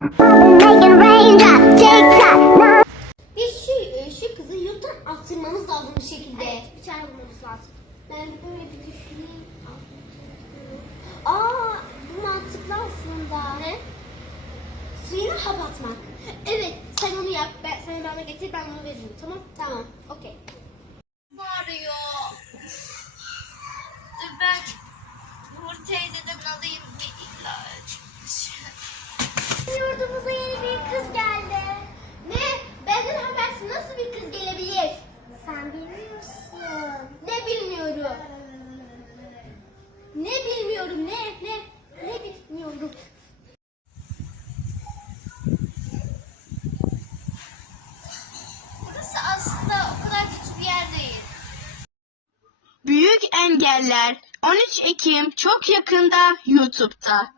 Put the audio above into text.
Making raindrops tick tock. Biz şu, şu kızı yurttan attırmamız lazım bir şekilde. Evet, bir çare bulmamız lazım. Ben böyle bir düşüneyim. Aa, bu mantıklı aslında. Ne? Suyunu hap atmak. Evet, sen onu yap. Ben, sen bana getir, ben onu veririm. Tamam? Tamam. Okey. Bağırıyor. Dur ben Nur teyzeden alayım bir ilaç. Ne bilmiyorum ne ne ne bilmiyorum. Burası aslında o kadar kötü bir yer değil. Büyük Engeller 13 Ekim çok yakında YouTube'da.